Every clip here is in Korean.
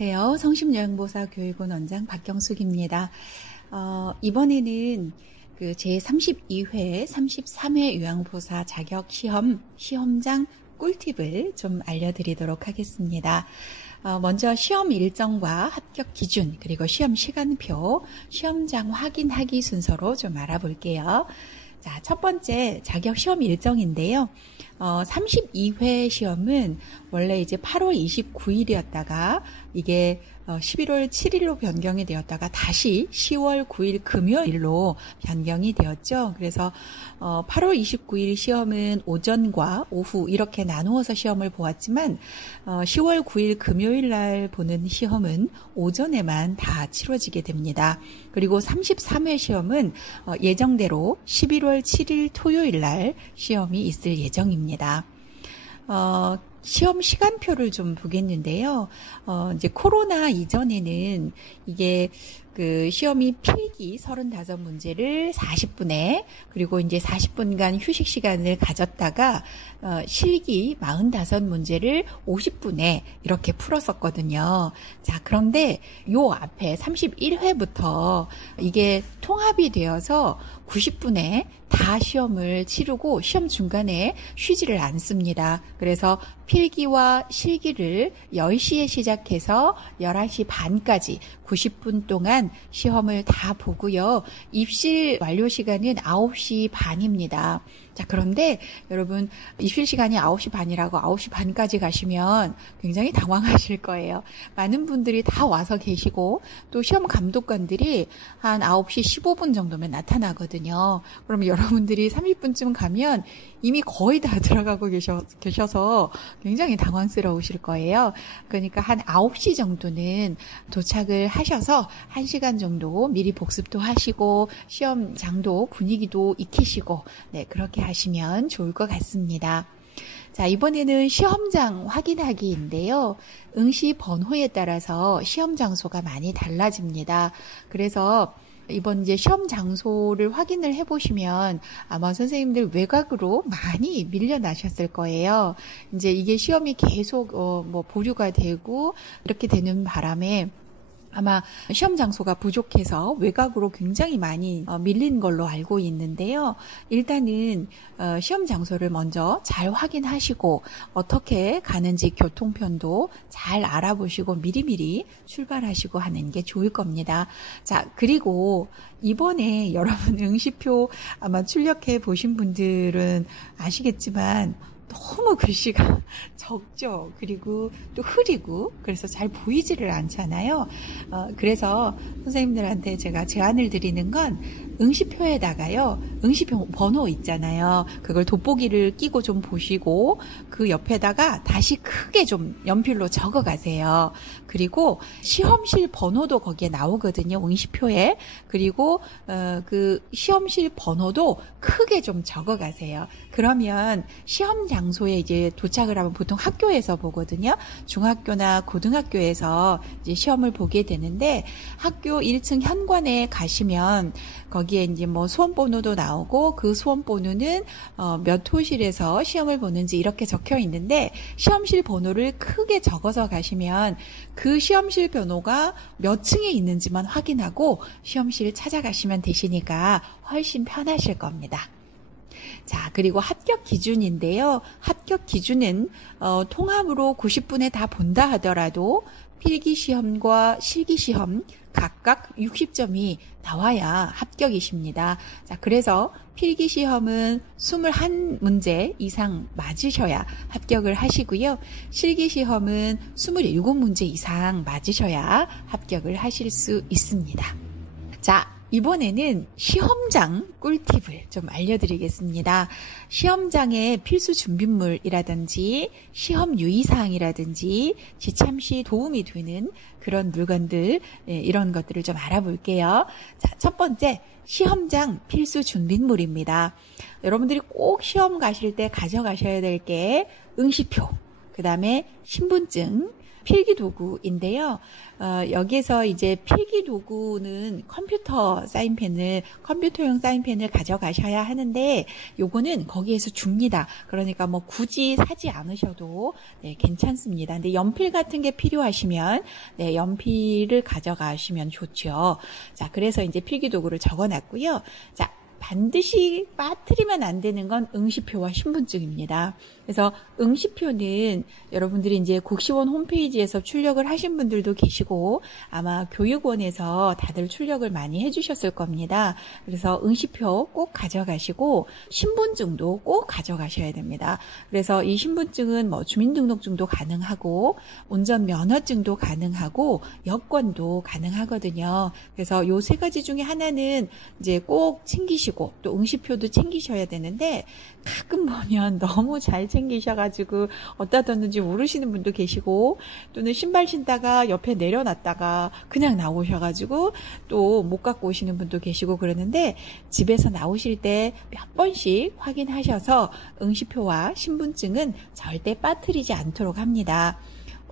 안녕하세요. 성심여행보사 교육원 원장 박경숙입니다. 이번에는 그 제32회, 33회 요양보사 자격 시험장 꿀팁을 좀 알려드리도록 하겠습니다. 먼저 시험 일정과 합격 기준, 그리고 시험 시간표, 시험장 확인하기 순서로 좀 알아볼게요. 자, 첫 번째 자격 시험 일정인데요. 32회 시험은 원래 이제 8월 29일이었다가 이게 11월 7일로 변경이 되었다가 다시 10월 9일 금요일로 변경이 되었죠. 그래서 8월 29일 시험은 오전과 오후 이렇게 나누어서 시험을 보았지만 10월 9일 금요일 날 보는 시험은 오전에만 다 치러지게 됩니다. 그리고 33회 시험은 예정대로 11월 7일 토요일 날 시험이 있을 예정입니다. 시험 시간표를 좀 보겠는데요. 이제 코로나 이전에는 이게 그 시험이 필기 35문제를 40분에 그리고 이제 40분간 휴식 시간을 가졌다가 실기 45문제를 50분에 이렇게 풀었었거든요. 자, 그런데 요 앞에 31회부터 이게 통합이 되어서 90분에 다 시험을 치르고 시험 중간에 쉬지를 않습니다. 그래서 필기와 실기를 10시에 시작해서 11시 반까지 90분 동안 시험을 다 보고요. 입실 완료 시간은 9시 반입니다. 자, 그런데 여러분 입실 시간이 9시 반이라고 9시 반까지 가시면 굉장히 당황하실 거예요. 많은 분들이 다 와서 계시고 또 시험 감독관들이 한 9시 15분 정도면 나타나거든요. 그러면 여러분들이 30분쯤 가면 이미 거의 다 들어가고 계셔서 굉장히 당황스러우실 거예요. 그러니까 한 9시 정도는 도착을 하셔서 1시간 정도 미리 복습도 하시고 시험장도 분위기도 익히시고 네, 그렇게 하시면 좋을 것 같습니다. 자, 이번에는 시험장 확인하기인데요. 응시 번호에 따라서 시험 장소가 많이 달라집니다. 그래서 이번 이제 시험 장소를 확인을 해보시면 아마 선생님들 외곽으로 많이 밀려나셨을 거예요. 이제 이게 시험이 계속 보류가 되고 이렇게 되는 바람에 아마 시험 장소가 부족해서 외곽으로 굉장히 많이 밀린 걸로 알고 있는데요. 일단은 시험 장소를 먼저 잘 확인하시고 어떻게 가는지 교통편도 잘 알아보시고 미리미리 출발하시고 하는 게 좋을 겁니다. 자, 그리고 이번에 여러분 응시표 아마 출력해 보신 분들은 아시겠지만 너무 글씨가 적죠. 그리고 또 흐리고 그래서 잘 보이지를 않잖아요. 그래서 선생님들한테 제가 제안을 드리는 건 응시표에다가요. 응시표 번호 있잖아요. 그걸 돋보기를 끼고 좀 보시고 그 옆에다가 다시 크게 좀 연필로 적어 가세요. 그리고 시험실 번호도 거기에 나오거든요. 응시표에. 그리고 그 시험실 번호도 크게 좀 적어 가세요. 그러면 시험 장소에 이제 도착을 하면 보통 학교에서 보거든요. 중학교나 고등학교에서 이제 시험을 보게 되는데 학교 1층 현관에 가시면 거기에 이제 뭐 수험번호도 나오고 그 수험번호는 몇 호실에서 시험을 보는지 이렇게 적혀 있는데 시험실 번호를 크게 적어서 가시면 그 시험실 번호가 몇 층에 있는지만 확인하고 시험실 찾아가시면 되시니까 훨씬 편하실 겁니다. 자, 그리고 합격 기준인데요. 합격 기준은 통합으로 90분에 다 본다 하더라도 필기시험과 실기시험 각각 60점이 나와야 합격이십니다. 자, 그래서 필기시험은 21문제 이상 맞으셔야 합격을 하시고요. 실기시험은 27문제 이상 맞으셔야 합격을 하실 수 있습니다. 자, 이번에는 시험장 꿀팁을 좀 알려드리겠습니다. 시험장의 필수 준비물이라든지 시험 유의사항이라든지 지참 시 도움이 되는 그런 물건들, 이런 것들을 좀 알아볼게요. 자, 첫 번째, 시험장 필수 준비물입니다. 여러분들이 꼭 시험 가실 때 가져가셔야 될 게 응시표, 그 다음에 신분증, 필기도구인데요. 여기에서 이제 필기도구는 컴퓨터용 사인펜을 가져가셔야 하는데, 요거는 거기에서 줍니다. 그러니까 뭐 굳이 사지 않으셔도 네, 괜찮습니다. 근데 연필 같은 게 필요하시면, 네, 연필을 가져가시면 좋죠. 자, 그래서 이제 필기도구를 적어놨고요. 자, 반드시 빠뜨리면 안 되는 건 응시표와 신분증입니다. 그래서 응시표는 여러분들이 이제 국시원 홈페이지에서 출력을 하신 분들도 계시고 아마 교육원에서 다들 출력을 많이 해주셨을 겁니다. 그래서 응시표 꼭 가져가시고 신분증도 꼭 가져가셔야 됩니다. 그래서 이 신분증은 뭐 주민등록증도 가능하고 운전면허증도 가능하고 여권도 가능하거든요. 그래서 요 세 가지 중에 하나는 이제 꼭 챙기시고 또 응시표도 챙기셔야 되는데 가끔 보면 너무 잘 챙기셔가지고 어디다 뒀는지 모르시는 분도 계시고 또는 신발 신다가 옆에 내려놨다가 그냥 나오셔가지고 또 못 갖고 오시는 분도 계시고 그러는데 집에서 나오실 때 몇 번씩 확인하셔서 응시표와 신분증은 절대 빠뜨리지 않도록 합니다.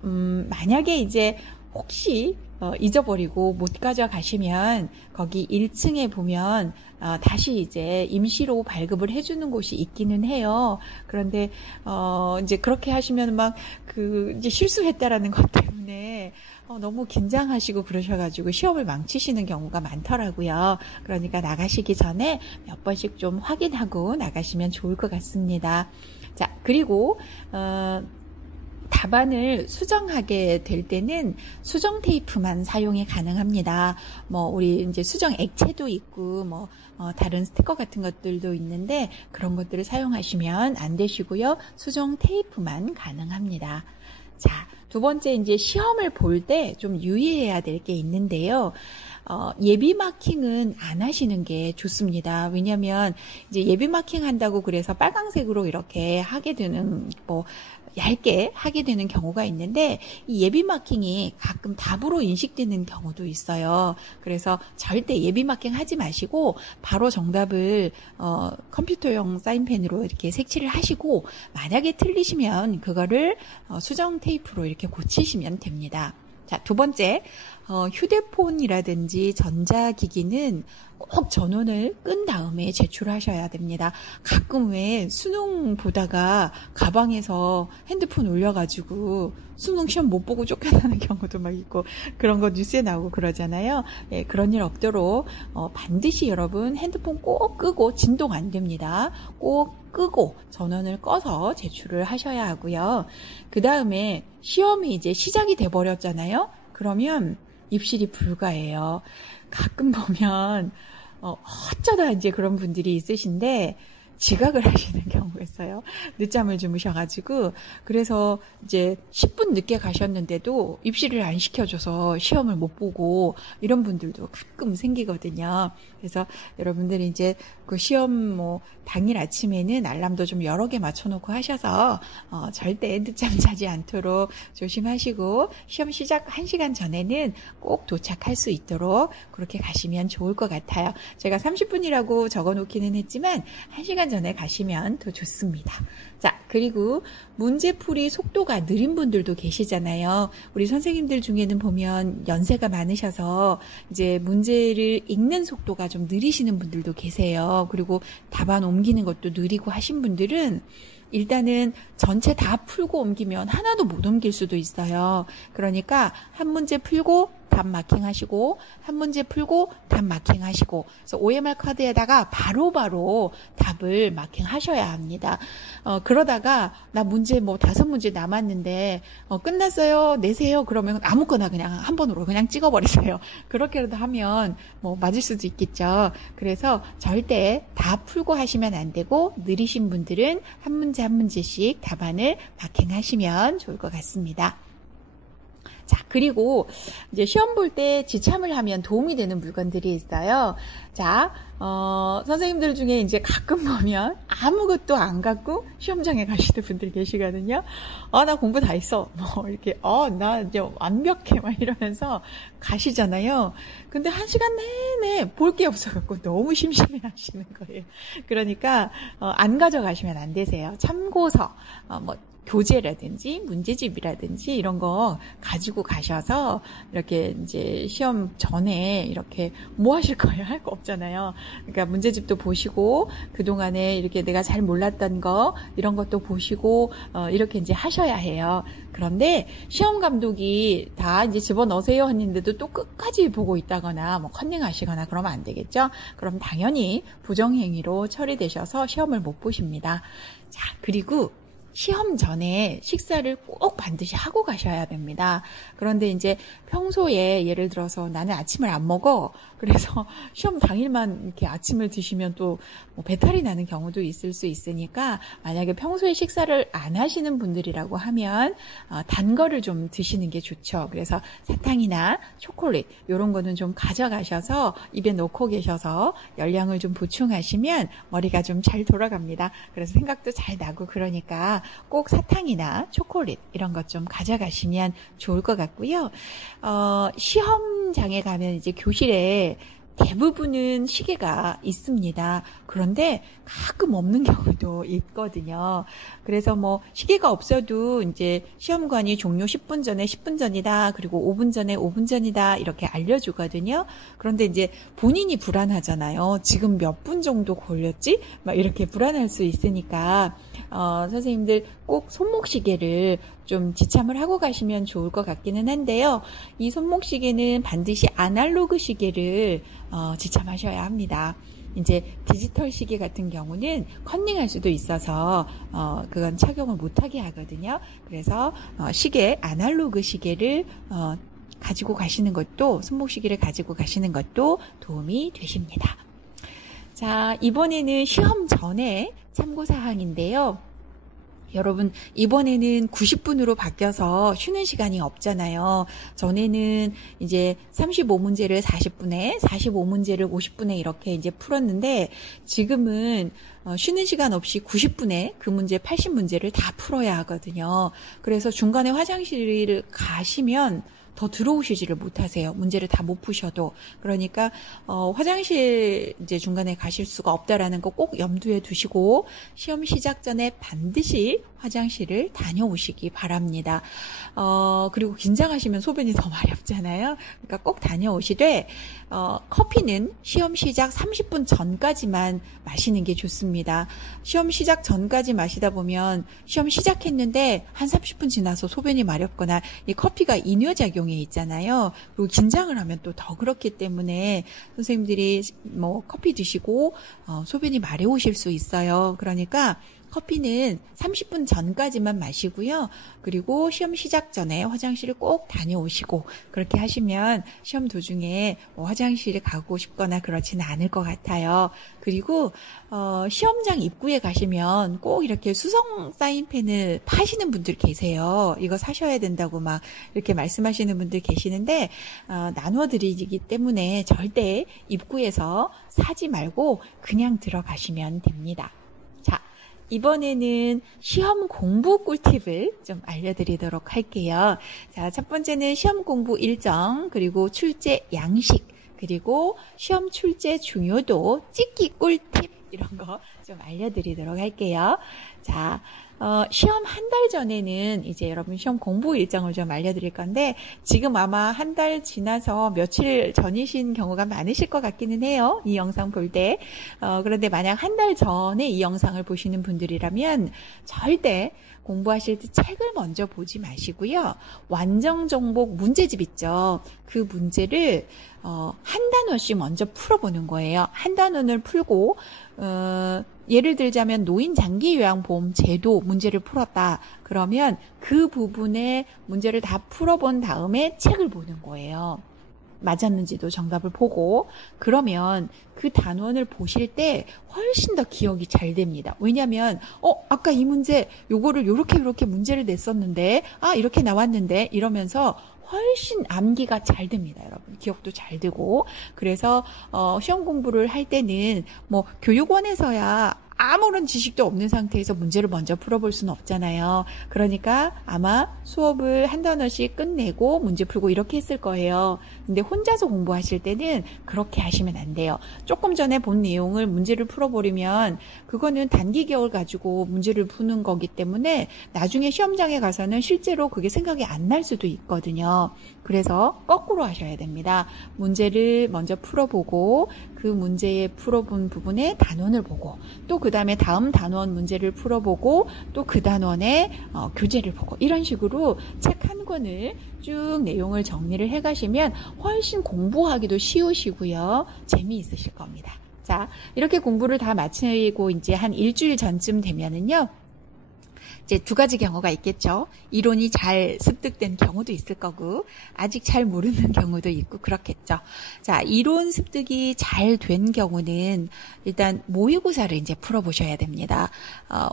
만약에 이제 혹시 잊어버리고 못 가져가시면 거기 1층에 보면 다시 이제 임시로 발급을 해주는 곳이 있기는 해요. 그런데 이제 그렇게 하시면 막 이제 실수했다라는 것 때문에 너무 긴장하시고 그러셔가지고 시험을 망치시는 경우가 많더라고요. 그러니까 나가시기 전에 몇 번씩 좀 확인하고 나가시면 좋을 것 같습니다. 자, 그리고 답안을 수정하게 될 때는 수정 테이프만 사용이 가능합니다. 뭐 우리 이제 수정 액체도 있고 뭐 다른 스티커 같은 것들도 있는데 그런 것들을 사용하시면 안 되시고요. 수정 테이프만 가능합니다. 자, 두 번째 이제 시험을 볼 때 좀 유의해야 될 게 있는데요. 예비 마킹은 안 하시는 게 좋습니다. 왜냐하면 이제 예비 마킹 한다고 그래서 빨강색으로 이렇게 하게 되는 얇게 하게 되는 경우가 있는데 이 예비 마킹이 가끔 답으로 인식되는 경우도 있어요. 그래서 절대 예비 마킹 하지 마시고 바로 정답을 컴퓨터용 사인펜으로 이렇게 색칠을 하시고 만약에 틀리시면 그거를 수정 테이프로 이렇게 고치시면 됩니다. 자, 두 번째, 휴대폰이라든지 전자기기는 꼭 전원을 끈 다음에 제출하셔야 됩니다. 가끔 왜 수능 보다가 가방에서 핸드폰 올려가지고 수능 시험 못 보고 쫓겨나는 경우도 막 있고 그런 거 뉴스에 나오고 그러잖아요. 예, 그런 일 없도록 반드시 여러분 핸드폰 꼭 끄고 진동 안 됩니다. 꼭 끄고 전원을 꺼서 제출을 하셔야 하고요. 그 다음에 시험이 이제 시작이 돼버렸잖아요. 그러면 입실이 불가해요. 가끔 보면 어쩌다 이제 그런 분들이 있으신데 지각을 하시는 경우가 있어요. 늦잠을 주무셔가지고 그래서 이제 10분 늦게 가셨는데도 입실을 안 시켜줘서 시험을 못 보고 이런 분들도 가끔 생기거든요. 그래서 여러분들이 이제 그 시험 당일 아침에는 알람도 좀 여러 개 맞춰놓고 하셔서 절대 늦잠 자지 않도록 조심하시고 시험 시작 1시간 전에는 꼭 도착할 수 있도록 그렇게 가시면 좋을 것 같아요. 제가 30분이라고 적어놓기는 했지만 1시간 전에 가시면 더 좋습니다. 자, 그리고 문제풀이 속도가 느린 분들도 계시잖아요. 우리 선생님들 중에는 보면 연세가 많으셔서 이제 문제를 읽는 속도가 좀 느리시는 분들도 계세요. 그리고 답안 옮기는 것도 느리고 하신 분들은 일단은 전체 다 풀고 옮기면 하나도 못 옮길 수도 있어요. 그러니까 한 문제 풀고 답 마킹하시고 한 문제 풀고 답 마킹하시고 그래서 OMR 카드에다가 바로바로 답을 마킹하셔야 합니다. 그러다가 나 문제 5문제 남았는데 끝났어요 내세요 그러면 아무거나 그냥 한 번으로 그냥 찍어버리세요. 그렇게라도 하면 맞을 수도 있겠죠. 그래서 절대 다 풀고 하시면 안 되고 느리신 분들은 한 문제 한 문제씩 답안을 마킹하시면 좋을 것 같습니다. 자, 그리고 이제 시험 볼 때 지참을 하면 도움이 되는 물건들이 있어요. 자, 선생님들 중에 이제 가끔 보면 아무것도 안 갖고 시험장에 가시는 분들 계시거든요. 나 공부 다 했어. 이렇게, 나 이제 완벽해. 막 이러면서 가시잖아요. 근데 1시간 내내 볼 게 없어갖고 너무 심심해 하시는 거예요. 그러니까, 안 가져가시면 안 되세요. 참고서, 교재라든지 문제집이라든지 이런 거 가지고 가셔서 이렇게 이제 시험 전에 이렇게 뭐 하실 거예요? 할 거 없잖아요. 그러니까 문제집도 보시고 그동안에 이렇게 내가 잘 몰랐던 거 이런 것도 보시고 이렇게 이제 하셔야 해요. 그런데 시험 감독이 다 이제 집어넣으세요 했는데도 또 끝까지 보고 있다거나 뭐 컨닝하시거나 그러면 안 되겠죠? 그럼 당연히 부정행위로 처리되셔서 시험을 못 보십니다. 자, 그리고 시험 전에 식사를 꼭 반드시 하고 가셔야 됩니다. 그런데 이제 평소에 예를 들어서 나는 아침을 안 먹어. 그래서 시험 당일만 이렇게 아침을 드시면 또 뭐 배탈이 나는 경우도 있을 수 있으니까 만약에 평소에 식사를 안 하시는 분들이라고 하면 단 거를 좀 드시는 게 좋죠. 그래서 사탕이나 초콜릿 이런 거는 좀 가져가셔서 입에 넣고 계셔서 열량을 좀 보충하시면 머리가 좀 잘 돌아갑니다. 그래서 생각도 잘 나고 그러니까 꼭 사탕이나 초콜릿 이런 것 좀 가져가시면 좋을 것 같고요. 시험장에 가면 이제 교실에 대부분은 시계가 있습니다. 그런데 가끔 없는 경우도 있거든요. 그래서 뭐 시계가 없어도 이제 시험관이 종료 10분 전에 10분 전이다. 그리고 5분 전에 5분 전이다. 이렇게 알려주거든요. 그런데 이제 본인이 불안하잖아요. 지금 몇 분 정도 걸렸지? 막 이렇게 불안할 수 있으니까 선생님들 꼭 손목시계를 좀 지참을 하고 가시면 좋을 것 같기는 한데요. 이 손목시계는 반드시 아날로그 시계를 지참하셔야 합니다. 이제 디지털 시계 같은 경우는 컨닝할 수도 있어서 그건 착용을 못하게 하거든요. 그래서 아날로그 시계를 가지고 가시는 것도 손목시계를 가지고 가시는 것도 도움이 되십니다. 자, 이번에는 시험 전에 참고사항인데요. 여러분, 이번에는 90분으로 바뀌어서 쉬는 시간이 없잖아요. 전에는 이제 35문제를 40분에, 45문제를 50분에 이렇게 이제 풀었는데, 지금은 쉬는 시간 없이 90분에 그 문제 80문제를 다 풀어야 하거든요. 그래서 중간에 화장실을 가시면 더 들어오시지를 못하세요. 문제를 다 못 푸셔도. 그러니까 화장실 이제 중간에 가실 수가 없다라는 거 꼭 염두에 두시고 시험 시작 전에 반드시 화장실을 다녀오시기 바랍니다. 그리고 긴장하시면 소변이 더 마렵잖아요. 그러니까 꼭 다녀오시되 커피는 시험 시작 30분 전까지만 마시는 게 좋습니다. 시험 시작 전까지 마시다 보면 시험 시작했는데 한 30분 지나서 소변이 마렵거나 이 커피가 이뇨작용에 있잖아요. 그리고 긴장을 하면 또 더 그렇기 때문에 선생님들이 뭐 커피 드시고 소변이 마려우실 수 있어요. 그러니까 커피는 30분 전까지만 마시고요. 그리고 시험 시작 전에 화장실을 꼭 다녀오시고 그렇게 하시면 시험 도중에 화장실에 가고 싶거나 그렇지는 않을 것 같아요. 그리고 시험장 입구에 가시면 꼭 이렇게 수성 사인펜을 파시는 분들 계세요. 이거 사셔야 된다고 막 이렇게 말씀하시는 분들 계시는데 나눠드리기 때문에 절대 입구에서 사지 말고 그냥 들어가시면 됩니다. 자, 이번에는 시험 공부 꿀팁을 좀 알려드리도록 할게요. 자, 첫 번째는 시험 공부 일정, 그리고 출제 양식, 그리고 시험 출제 중요도, 찍기 꿀팁 이런 거 좀 알려드리도록 할게요. 자, 시험 한 달 전에는 이제 여러분 시험 공부 일정을 좀 알려드릴 건데 지금 아마 한 달 지나서 며칠 전이신 경우가 많으실 것 같기는 해요. 이 영상 볼 때. 그런데 만약 한 달 전에 이 영상을 보시는 분들이라면 절대 공부하실 때 책을 먼저 보지 마시고요. 완정정복 문제집 있죠. 그 문제를 한 단원씩 먼저 풀어보는 거예요. 한 단원을 풀고 예를 들자면 노인장기요양보험 제도 문제를 풀었다. 그러면 그 부분의 문제를 다 풀어본 다음에 책을 보는 거예요. 맞았는지도 정답을 보고 그러면 그 단원을 보실 때 훨씬 더 기억이 잘 됩니다. 왜냐하면 아까 이 문제 요거를 요렇게 문제를 냈었는데 이렇게 나왔는데 이러면서 훨씬 암기가 잘 됩니다, 여러분. 기억도 잘 되고. 그래서 시험 공부를 할 때는 뭐 교육원에서야 아무런 지식도 없는 상태에서 문제를 먼저 풀어볼 수는 없잖아요. 그러니까 아마 수업을 한 단원씩 끝내고 문제 풀고 이렇게 했을 거예요. 근데 혼자서 공부하실 때는 그렇게 하시면 안 돼요. 조금 전에 본 내용을 문제를 풀어버리면 그거는 단기격을 가지고 문제를 푸는 거기 때문에 나중에 시험장에 가서는 실제로 그게 생각이 안 날 수도 있거든요. 그래서 거꾸로 하셔야 됩니다. 문제를 먼저 풀어보고 그 문제에 풀어본 부분에 단원을 보고 또 그 다음에 다음 단원 문제를 풀어보고 또 그 단원의 교재를 보고 이런 식으로 책 한 권을 쭉 내용을 정리를 해가시면 훨씬 공부하기도 쉬우시고요. 재미있으실 겁니다. 자, 이렇게 공부를 다 마치고 이제 한 일주일 전쯤 되면은요. 이제 두 가지 경우가 있겠죠. 이론이 잘 습득된 경우도 있을 거고 아직 잘 모르는 경우도 있고 그렇겠죠. 자, 이론 습득이 잘 된 경우는 일단 모의고사를 이제 풀어보셔야 됩니다.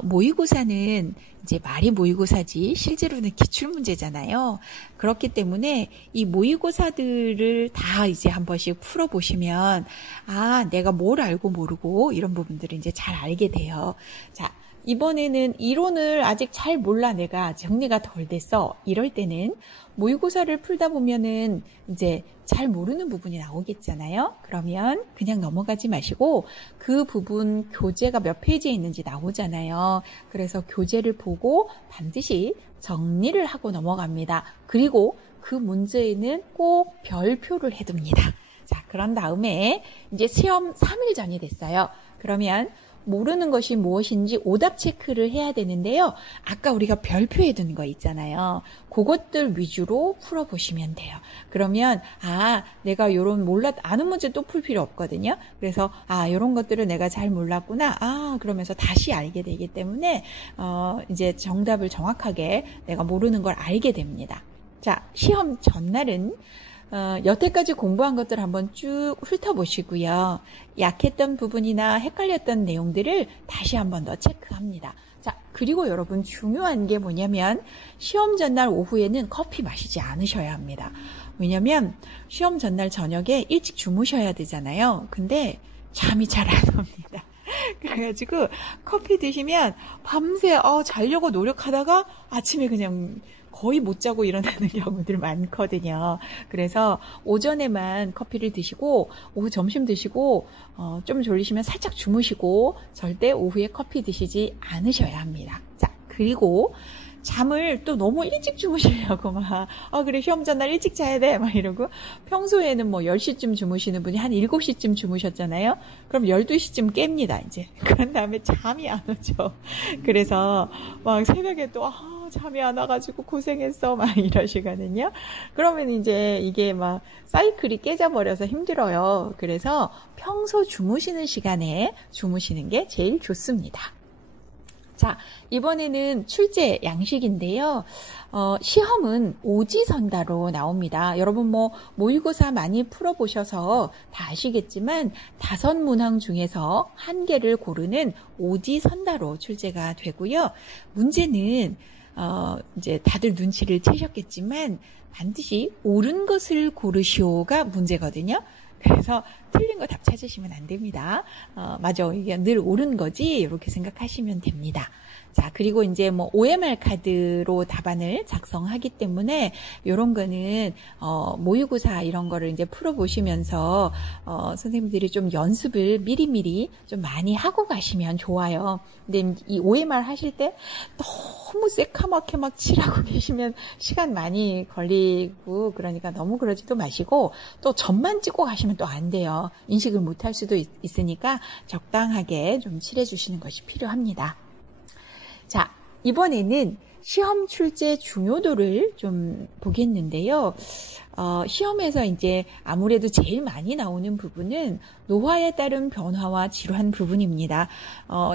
모의고사는 이제 말이 모의고사지 실제로는 기출문제잖아요. 그렇기 때문에 이 모의고사들을 다 이제 한 번씩 풀어보시면 아, 내가 뭘 알고 모르고 이런 부분들을 이제 잘 알게 돼요. 자, 이번에는 이론을 아직 잘 몰라 내가 정리가 덜 됐어 이럴 때는 모의고사를 풀다 보면은 이제 잘 모르는 부분이 나오겠잖아요. 그러면 그냥 넘어가지 마시고 그 부분 교재가 몇 페이지에 있는지 나오잖아요. 그래서 교재를 보고 반드시 정리를 하고 넘어갑니다. 그리고 그 문제에는 꼭 별표를 해둡니다. 자, 그런 다음에 이제 시험 3일 전이 됐어요. 그러면 모르는 것이 무엇인지 오답 체크를 해야 되는데요. 아까 우리가 별표해둔 거 있잖아요. 그것들 위주로 풀어보시면 돼요. 그러면 내가 요런 아는 문제 또 풀 필요 없거든요. 그래서 요런 것들을 내가 잘 몰랐구나. 그러면서 다시 알게 되기 때문에 이제 정답을 정확하게 내가 모르는 걸 알게 됩니다. 자, 시험 전날은 여태까지 공부한 것들 한번 쭉 훑어보시고요. 약했던 부분이나 헷갈렸던 내용들을 다시 한번 더 체크합니다. 자, 그리고 여러분 중요한 게 뭐냐면 시험 전날 오후에는 커피 마시지 않으셔야 합니다. 왜냐면 시험 전날 저녁에 일찍 주무셔야 되잖아요. 근데 잠이 잘 안 옵니다. 그래가지고 커피 드시면 밤새 자려고 노력하다가 아침에 그냥 거의 못 자고 일어나는 경우들 많거든요. 그래서 오전에만 커피를 드시고 오후 점심 드시고 좀 졸리시면 살짝 주무시고 절대 오후에 커피 드시지 않으셔야 합니다. 자, 그리고 잠을 또 너무 일찍 주무시려고 그래 시험 전날 일찍 자야 돼 막 이러고 평소에는 10시쯤 주무시는 분이 한 7시쯤 주무셨잖아요. 그럼 12시쯤 깹니다 이제. 그런 다음에 잠이 안 오죠. 그래서 막 새벽에 또 잠이 안 와가지고 고생했어 막 이러시거든요. 그러면 이제 이게 사이클이 깨져버려서 힘들어요. 그래서 평소 주무시는 시간에 주무시는 게 제일 좋습니다. 자, 이번에는 출제 양식인데요. 시험은 오지선다로 나옵니다. 여러분 모의고사 많이 풀어보셔서 다 아시겠지만 5문항 중에서 1개를 고르는 오지선다로 출제가 되고요. 문제는 이제 다들 눈치를 채셨겠지만 반드시 옳은 것을 고르시오가 문제거든요. 그래서 틀린 거 답 찾으시면 안 됩니다. 맞아. 이게 늘 옳은 거지. 이렇게 생각하시면 됩니다. 자, 그리고 이제 OMR 카드로 답안을 작성하기 때문에 이런 거는 모의고사 이런 거를 이제 풀어보시면서 선생님들이 좀 연습을 미리미리 좀 많이 하고 가시면 좋아요. 근데 이 OMR 하실 때 너무 새카맣게 막 칠하고 계시면 시간 많이 걸리고 그러니까 너무 그러지도 마시고 또 점만 찍고 가시면 또 안 돼요. 인식을 못할 수도 있으니까 적당하게 좀 칠해주시는 것이 필요합니다. 자, 이번에는 시험 출제 중요도를 좀 보겠는데요. 시험에서 이제 아무래도 제일 많이 나오는 부분은 노화에 따른 변화와 질환 부분입니다.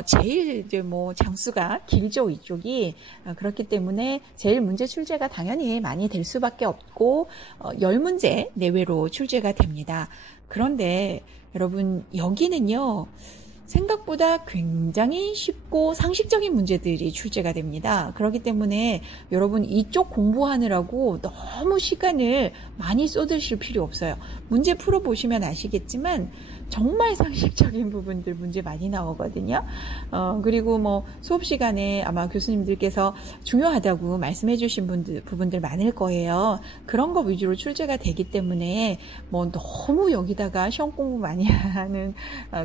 제일 이제 장수가 길죠, 이쪽이. 그렇기 때문에 제일 문제 출제가 당연히 많이 될 수밖에 없고 10문제 내외로 출제가 됩니다. 그런데 여러분 여기는요. 생각보다 굉장히 쉽고 상식적인 문제들이 출제가 됩니다. 그렇기 때문에 여러분 이쪽 공부하느라고 너무 시간을 많이 쏟으실 필요 없어요. 문제 풀어보시면 아시겠지만 정말 상식적인 부분들 문제 많이 나오거든요. 그리고 뭐 수업 시간에 아마 교수님들께서 중요하다고 말씀해 주신 부분들 많을 거예요. 그런 거 위주로 출제가 되기 때문에 뭐 너무 여기다가 시험 공부 많이 하는,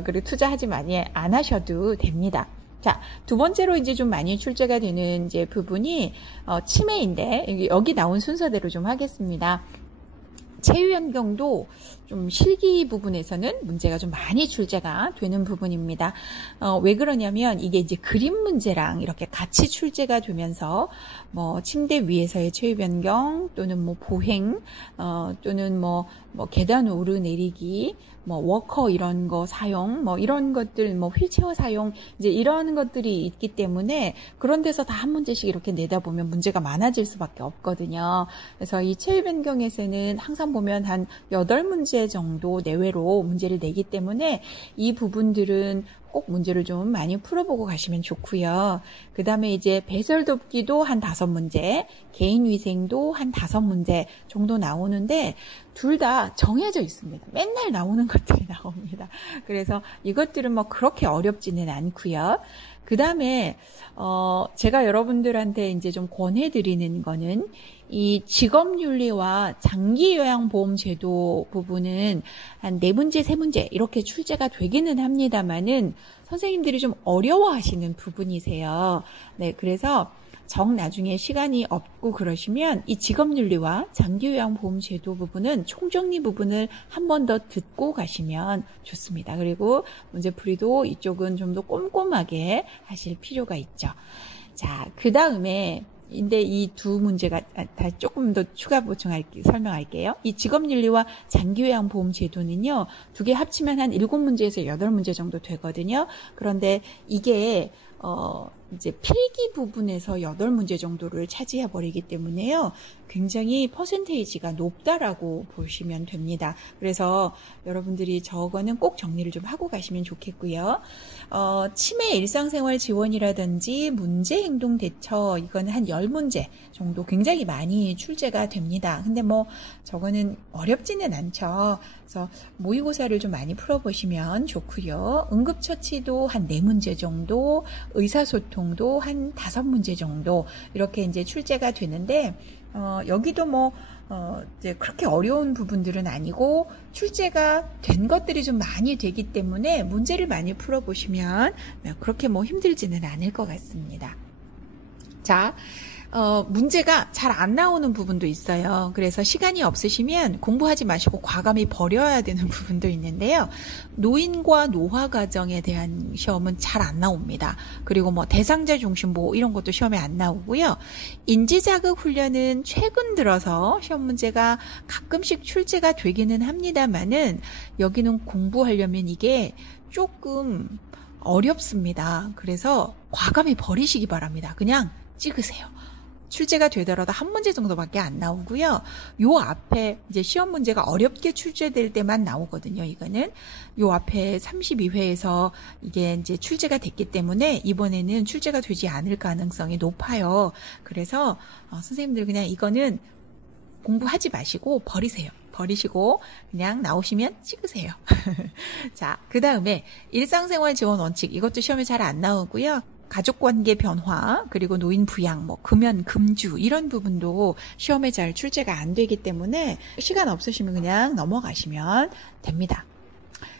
그리고 투자하지 많이 안 하셔도 됩니다. 자, 두 번째로 이제 좀 많이 출제가 되는 이제 부분이 치매인데, 여기 나온 순서대로 좀 하겠습니다. 체유연경도 좀 실기 부분에서는 문제가 좀 많이 출제가 되는 부분입니다. 왜 그러냐면 이게 이제 그림 문제랑 이렇게 같이 출제가 되면서 뭐 침대 위에서의 체유변경 또는 뭐 보행, 또는 뭐 계단 오르내리기, 뭐 워커 이런 거 사용, 뭐 이런 것들, 뭐 휠체어 사용, 이제 이런 것들이 있기 때문에 그런 데서 다 한 문제씩 이렇게 내다보면 문제가 많아질 수밖에 없거든요. 그래서 이 체유 변경에서는 항상 보면 한 8문제 정도 내외로 문제를 내기 때문에 이 부분들은 꼭 문제를 좀 많이 풀어보고 가시면 좋고요. 그 다음에 이제 배설 돕기도 한 5문제, 개인위생도 한 5문제 정도 나오는데 둘 다 정해져 있습니다. 맨날 나오는 것들이 나옵니다. 그래서 이것들은 뭐 그렇게 어렵지는 않고요. 그 다음에 제가 여러분들한테 이제 좀 권해드리는 거는 이 직업윤리와 장기요양보험제도 부분은 한 4문제, 3문제 이렇게 출제가 되기는 합니다만은 선생님들이 좀 어려워하시는 부분이세요. 네, 그래서 나중에 시간이 없고 그러시면 이 직업윤리와 장기요양보험제도 부분은 총정리 부분을 한 번 더 듣고 가시면 좋습니다. 그리고 문제풀이도 이쪽은 좀 더 꼼꼼하게 하실 필요가 있죠. 자, 그 다음에 근데 이 두 문제가 다 조금 더 추가 설명할게요. 이 직업윤리와 장기요양보험제도는요, 두 개 합치면 한 7문제에서 8문제 정도 되거든요. 그런데 이게 이제 필기 부분에서 8문제 정도를 차지해 버리기 때문에요. 굉장히 퍼센테이지가 높다라고 보시면 됩니다. 그래서 여러분들이 저거는 꼭 정리를 좀 하고 가시면 좋겠고요. 치매 일상생활 지원이라든지 문제행동 대처, 이건 한 10문제 정도 굉장히 많이 출제가 됩니다. 근데 뭐 저거는 어렵지는 않죠. 그래서 모의고사를 좀 많이 풀어보시면 좋고요. 응급처치도 한 4문제 정도, 의사소통도 한 5문제 정도 이렇게 이제 출제가 되는데 여기도 뭐 이제 그렇게 어려운 부분들은 아니고 출제가 된 것들이 좀 많이 되기 때문에 문제를 많이 풀어보시면 그렇게 뭐 힘들지는 않을 것 같습니다. 자, 문제가 잘 안 나오는 부분도 있어요. 그래서 시간이 없으시면 공부하지 마시고 과감히 버려야 되는 부분도 있는데요. 노인과 노화 과정에 대한 시험은 잘 안 나옵니다. 그리고 뭐 대상자 중심보호 이런 것도 시험에 안 나오고요. 인지자극 훈련은 최근 들어서 시험 문제가 가끔씩 출제가 되기는 합니다만은 여기는 공부하려면 이게 조금 어렵습니다. 그래서 과감히 버리시기 바랍니다. 그냥 찍으세요. 출제가 되더라도 한 문제 정도밖에 안 나오고요. 요 앞에 이제 시험 문제가 어렵게 출제될 때만 나오거든요. 이거는 요 앞에 32회에서 이게 이제 출제가 됐기 때문에 이번에는 출제가 되지 않을 가능성이 높아요. 그래서 선생님들 그냥 이거는 공부하지 마시고 버리세요. 버리시고 그냥 나오시면 찍으세요. 자, 그 다음에 일상생활 지원 원칙, 이것도 시험에 잘 안 나오고요. 가족관계 변화, 그리고 노인 부양, 뭐 금연, 금주 이런 부분도 시험에 잘 출제가 안 되기 때문에 시간 없으시면 그냥 넘어가시면 됩니다.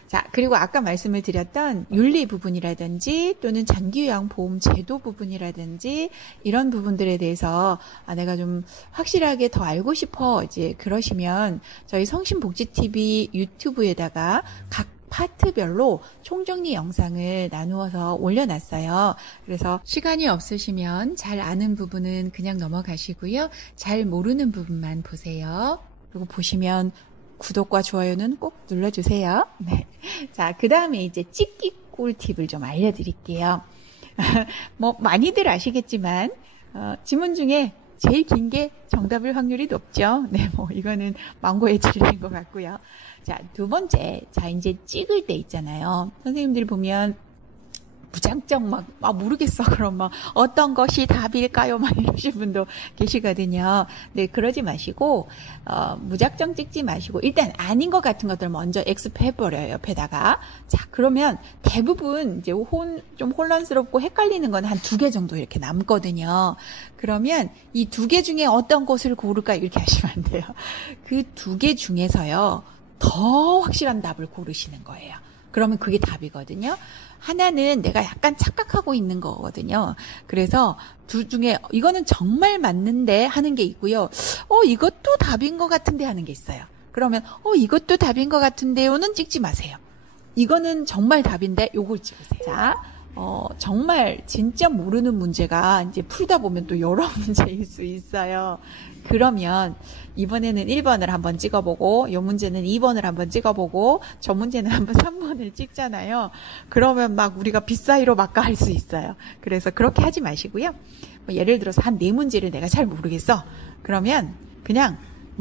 자, 그리고 아까 말씀을 드렸던 윤리 부분이라든지 또는 장기요양보험 제도 부분이라든지 이런 부분들에 대해서 내가 좀 확실하게 더 알고 싶어 이제 그러시면 저희 성심복지TV 유튜브에다가 각 파트별로 총정리 영상을 나누어서 올려놨어요. 그래서 시간이 없으시면 잘 아는 부분은 그냥 넘어가시고요. 잘 모르는 부분만 보세요. 그리고 보시면 구독과 좋아요는 꼭 눌러주세요. 네. 자, 그 다음에 이제 찍기 꿀팁을 좀 알려드릴게요. 뭐 많이들 아시겠지만 지문 중에 제일 긴 게 정답일 확률이 높죠. 네, 뭐 이거는 망고의 진리인 것 같고요. 자, 두 번째, 자 이제 찍을 때 있잖아요. 선생님들 보면 무작정 막, 모르겠어. 그럼 막, 어떤 것이 답일까요? 막 이러신 분도 계시거든요. 네, 그러지 마시고, 무작정 찍지 마시고, 일단 아닌 것 같은 것들 먼저 엑스해버려요, 옆에다가. 자, 그러면 대부분 이제 좀 혼란스럽고 헷갈리는 건 한 2개 정도 이렇게 남거든요. 그러면 이 2개 중에 어떤 것을 고를까? 이렇게 하시면 안 돼요. 그 2개 중에서요, 더 확실한 답을 고르시는 거예요. 그러면 그게 답이거든요. 하나는 내가 약간 착각하고 있는 거거든요. 그래서 둘 중에 이거는 정말 맞는데 하는 게 있고요. 이것도 답인 것 같은데 하는 게 있어요. 그러면 이것도 답인 것 같은데요는 찍지 마세요. 이거는 정말 답인데 요걸 찍으세요. 자, 정말 진짜 모르는 문제가 이제 풀다 보면 또 여러 문제일 수 있어요. 그러면 이번에는 1번을 한번 찍어보고 이 문제는 2번을 한번 찍어보고 저 문제는 한번 3번을 찍잖아요. 그러면 막 우리가 빗사이로 막가 할 수 있어요. 그래서 그렇게 하지 마시고요. 예를 들어서 한 4문제를 내가 잘 모르겠어. 그러면 그냥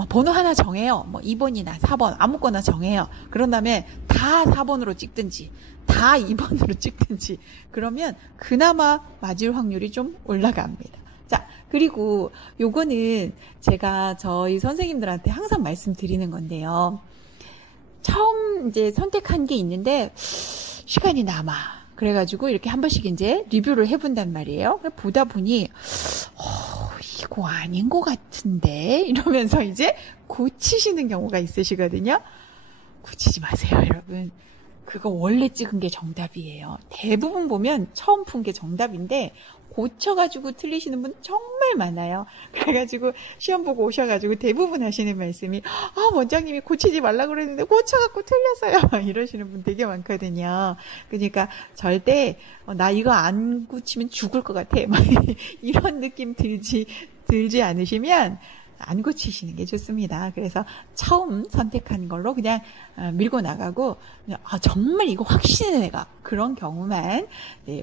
번호 하나 정해요. 2번이나 4번 아무거나 정해요. 그런 다음에 다 4번으로 찍든지 다 2번으로 찍든지 그러면 그나마 맞을 확률이 좀 올라갑니다. 자, 그리고 요거는 제가 저희 선생님들한테 항상 말씀드리는 건데요. 처음 이제 선택한 게 있는데 시간이 남아. 그래가지고 이렇게 한 번씩 이제 리뷰를 해본단 말이에요. 보다 보니 이거 아닌 것 같은데 이러면서 이제 고치시는 경우가 있으시거든요. 고치지 마세요, 여러분. 그거 원래 찍은 게 정답이에요. 대부분 보면 처음 푼 게 정답인데 고쳐가지고 틀리시는 분 정말 많아요. 그래가지고 시험 보고 오셔가지고 대부분 하시는 말씀이 원장님이 고치지 말라고 그랬는데 고쳐갖고 틀렸어요. 이러시는 분 되게 많거든요. 그러니까 절대 나 이거 안 고치면 죽을 것 같아. 이런 느낌 들지 않으시면 안 고치시는 게 좋습니다. 그래서 처음 선택한 걸로 그냥 밀고 나가고 그냥 정말 이거 확신해 내가 그런 경우만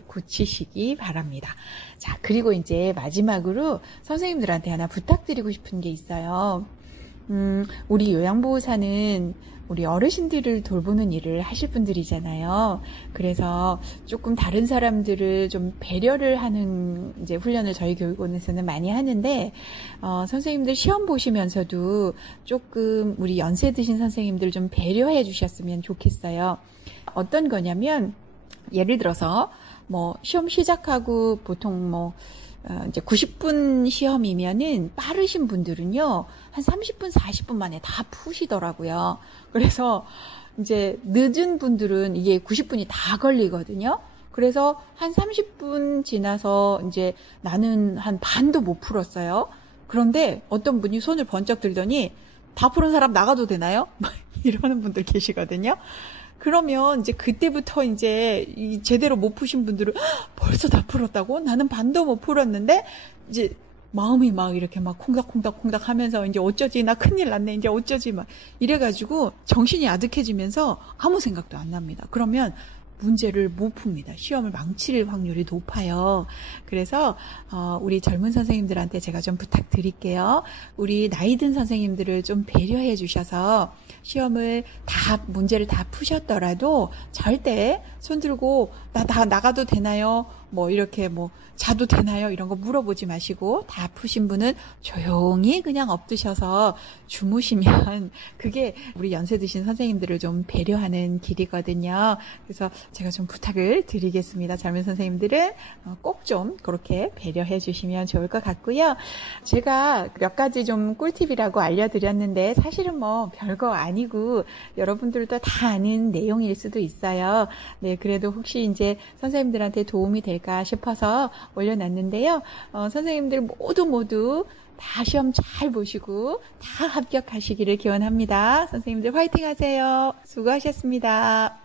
고치시기 바랍니다. 자, 그리고 이제 마지막으로 선생님들한테 하나 부탁드리고 싶은 게 있어요. 우리 요양보호사는 우리 어르신들을 돌보는 일을 하실 분들이잖아요. 그래서 조금 다른 사람들을 좀 배려를 하는 이제 훈련을 저희 교육원에서는 많이 하는데, 선생님들 시험 보시면서도 조금 우리 연세 드신 선생님들 좀 배려해 주셨으면 좋겠어요. 어떤 거냐면, 예를 들어서, 시험 시작하고 보통 이제 90분 시험이면은 빠르신 분들은요, 한 30분, 40분 만에 다 푸시더라고요. 그래서 이제 늦은 분들은 이게 90분이 다 걸리거든요. 그래서 한 30분 지나서 이제 나는 한 반도 못 풀었어요. 그런데 어떤 분이 손을 번쩍 들더니 다 푸른 사람 나가도 되나요? 이러는 분들 계시거든요. 그러면 이제 그때부터 이제 제대로 못 푸신 분들은 벌써 다 풀었다고? 나는 반도 못 풀었는데 이제 마음이 막 이렇게 막 콩닥콩닥 하면서 이제 어쩌지? 나 큰일 났네. 이제 어쩌지? 막 이래가지고 정신이 아득해지면서 아무 생각도 안 납니다. 그러면 문제를 못 풉니다. 시험을 망칠 확률이 높아요. 그래서 우리 젊은 선생님들한테 제가 좀 부탁드릴게요. 우리 나이 든 선생님들을 좀 배려해 주셔서 시험을 문제를 다 푸셨더라도 절대 손 들고 나 나가도 되나요? 이렇게 자도 되나요? 이런 거 물어보지 마시고 다 푸신 분은 조용히 그냥 엎드셔서 주무시면 그게 우리 연세 드신 선생님들을 좀 배려하는 길이거든요. 그래서 제가 좀 부탁을 드리겠습니다. 젊은 선생님들은 꼭 좀 그렇게 배려해 주시면 좋을 것 같고요. 제가 몇 가지 좀 꿀팁이라고 알려드렸는데 사실은 별거 아니고 여러분들도 다 아는 내용일 수도 있어요. 네, 그래도 혹시 이제 선생님들한테 도움이 될까 싶어서 올려놨는데요. 선생님들 모두 다 시험 잘 보시고 다 합격하시기를 기원합니다. 선생님들 화이팅 하세요. 수고하셨습니다.